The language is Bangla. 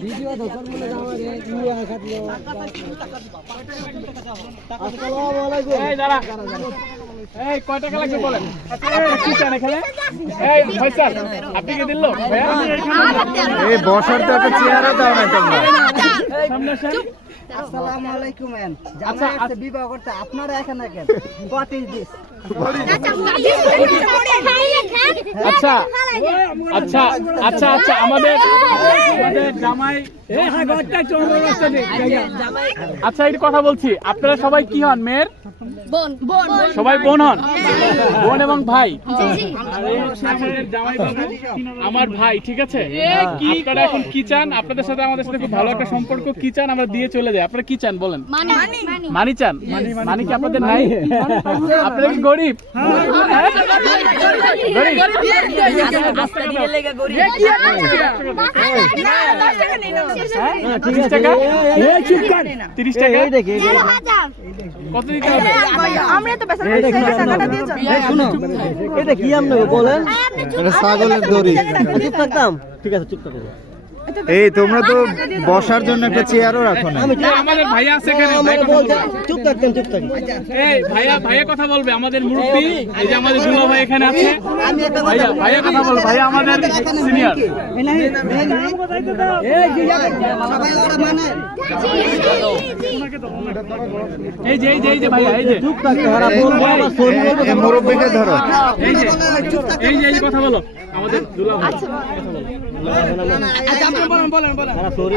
ভিডিও ধকর মনে আমারে ইয়া খাটলো আসসালামু আলাইকুম এই দাঁড়া এই কয় টাকা লাগবে বলেন কি চান এখানে এই ফয়সাল আপনি কি দিল ভাইয়া এই বসার তো একটা চেয়ারও দাও না তোমরা সামনে আসেন আসসালামু আলাইকুম এন জামাই আছে বিবাহ করতে আপনারা এখানে কেন হোয়াট ইজ দিস আচ্ছা আচ্ছা আচ্ছা আচ্ছা আমাদের জামাই আচ্ছা এই কথা বলছি আপনারা সবাই কি হন মেয়ের সবাই বোন হন বোন এবং ভাই আর এই হচ্ছে আমাদের জামাইবাবু আমার ভাই ঠিক আছে আপনারা এখন কি চান আপনাদের সাথে আমাদের সাথে খুব ভালো একটা সম্পর্ক কি চান আমরা দিয়ে চলে যাই আপনারা কি চান বলেন মানি চান মানি কি আপনাদের নাই আপনারা কি গরিব কত দিতে হবে এটা কি আপনাকে বলেন এটা ছাগলের দড়ি চুপ থাকতাম ঠিক আছে চুপ থাকো এই তোমরা তো বসার জন্য একটা চেয়ারও রাখো না আমাদের ভাইয়া আছে এখানে ভাই কথা বলবে। চুপ থাকতেন চুপ থাকি এই ভাইয়া কথা বলবে আমাদের মুরব্বি এই যে আমাদের দুলা ভাই এখানে আছে ভাইয়া কথা বলবে ভাইয়া আমাদের সিনিয়র এই যে ভাইয়া এই যে চুপ থাকতে ওরা বলবো আবার সরি বলবো এই মুরব্বিকে ধরো এই যে কথা বলো আমাদের দুলা ভাই কথা বলো সরি